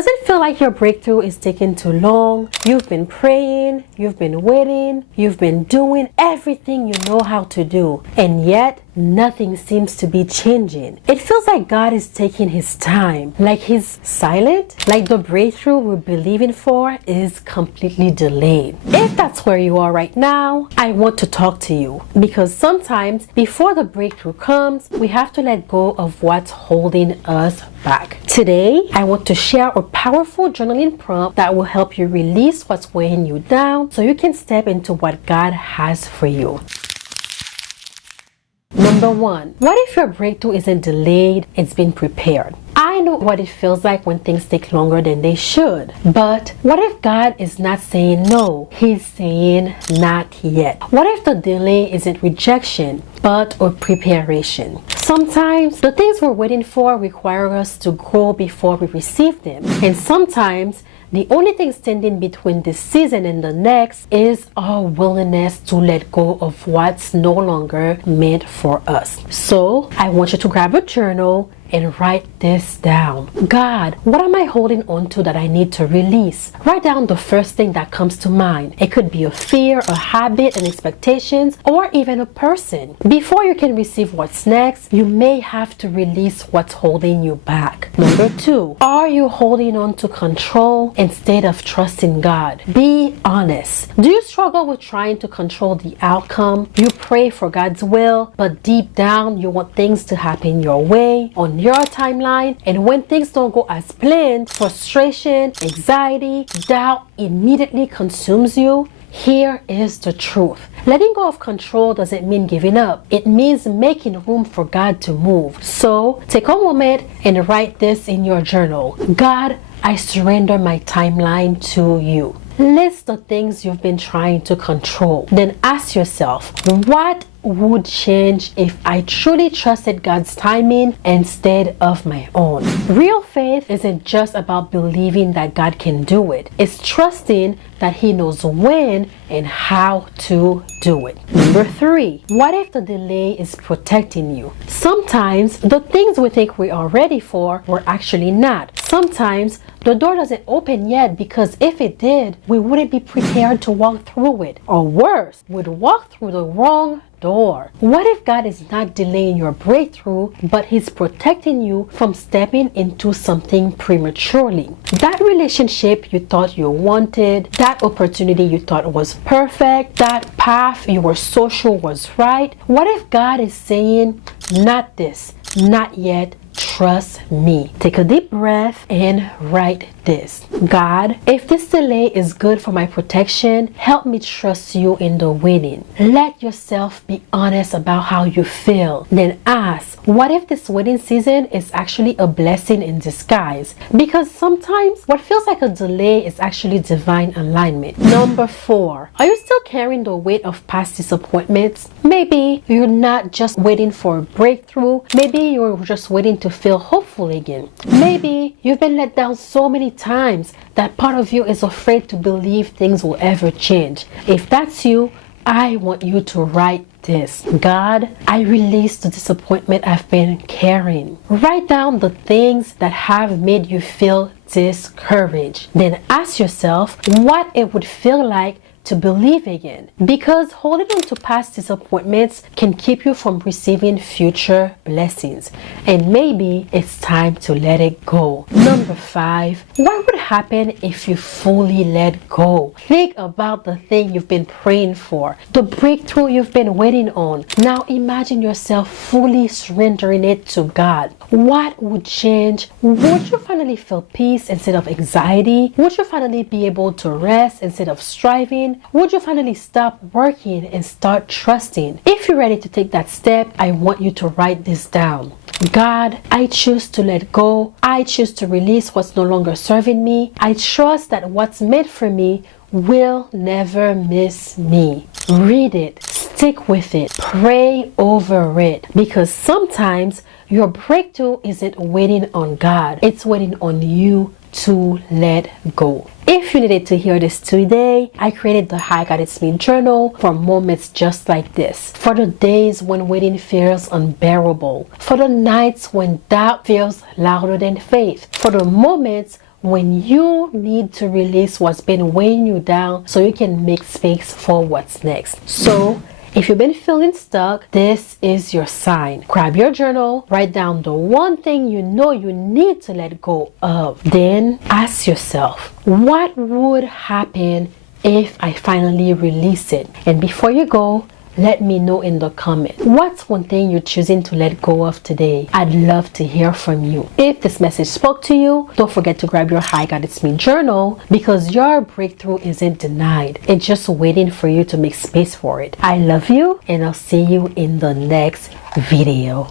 Does it feel like your breakthrough is taking too long? You've been praying, you've been waiting, you've been doing everything you know how to do, and yet nothing seems to be changing. It feels like God is taking his time, like he's silent, like the breakthrough we're believing for is completely delayed. If that's where you are right now, I want to talk to you, because sometimes before the breakthrough comes, we have to let go of what's holding us back. Today, I want to share a powerful journaling prompt that will help you release what's weighing you down so you can step into what God has for you. Number 1, what if your breakthrough isn't delayed, it's been prepared? I know what it feels like when things take longer than they should. But what if God is not saying no? He's saying not yet. What if the delay isn't rejection, but a preparation? Sometimes the things we're waiting for require us to grow before we receive them. And sometimes the only thing standing between this season and the next is our willingness to let go of what's no longer meant for us. So I want you to grab a journal and write this down. God, what am I holding on to that I need to release? Write down the first thing that comes to mind. It could be a fear, a habit, an expectations, or even a person. Before you can receive what's next, you may have to release what's holding you back. Number 2, are you holding on to control instead of trusting God? Be honest. Do you struggle with trying to control the outcome? You pray for God's will, but deep down you want things to happen your way, on your timeline, and when things don't go as planned, frustration, anxiety, doubt immediately consumes you. Here is the truth. Letting go of control doesn't mean giving up. It means making room for God to move. So take a moment and write this in your journal. God, I surrender my timeline to you. List the things you've been trying to control. Then ask yourself, what would change if I truly trusted God's timing instead of my own? Real faith isn't just about believing that God can do it. It's trusting that he knows when and how to do it. Number 3, what if the delay is protecting you? Sometimes the things we think we are ready for, we're actually not. Sometimes the door doesn't open yet because if it did, we wouldn't be prepared to walk through it. Or worse, we'd walk through the wrong door. What if God is not delaying your breakthrough, but he's protecting you from stepping into something prematurely? That relationship you thought you wanted, that opportunity you thought was perfect, that path you were so sure was right. What if God is saying, not this, not yet, trust me? Take a deep breath and write this. God, if this delay is good for my protection, help me trust you in the waiting. Let yourself be honest about how you feel. Then ask, what if this waiting season is actually a blessing in disguise? Because sometimes what feels like a delay is actually divine alignment. Number 4, are you still carrying the weight of past disappointments? Maybe you're not just waiting for a breakthrough. Maybe you're just waiting to feel hopeful again. Maybe you've been let down so many times that part of you is afraid to believe things will ever change. If that's you, I want you to write this. God, I release the disappointment I've been carrying. Write down the things that have made you feel discouraged. Then ask yourself what it would feel like to believe again, because holding on to past disappointments can keep you from receiving future blessings, and maybe it's time to let it go. Number 5, what would happen if you fully let go? Think about the thing you've been praying for, the breakthrough you've been waiting on. Now imagine yourself fully surrendering it to God. What would change? Would you finally feel peace instead of anxiety? Would you finally be able to rest instead of striving? Would you finally stop working and start trusting? If you're ready to take that step, I want you to write this down. God, I choose to let go. I choose to release what's no longer serving me. I trust that what's meant for me will never miss me. Read it. Stick with it. Pray over it. Because sometimes your breakthrough isn't waiting on God. It's waiting on you to let go. If you needed to hear this today, I created the Hi God It's Me journal for moments just like this. For the days when waiting feels unbearable. For the nights when doubt feels louder than faith. For the moments when you need to release what's been weighing you down so you can make space for what's next. So if you've been feeling stuck, this is your sign. Grab your journal, write down the one thing you know you need to let go of. Then ask yourself, what would happen if I finally release it? And before you go, let me know in the comments, what's one thing you're choosing to let go of today? I'd love to hear from you. If this message spoke to you, don't forget to grab your I Got It's Me journal, because your breakthrough isn't denied. It's just waiting for you to make space for it. I love you, and I'll see you in the next video.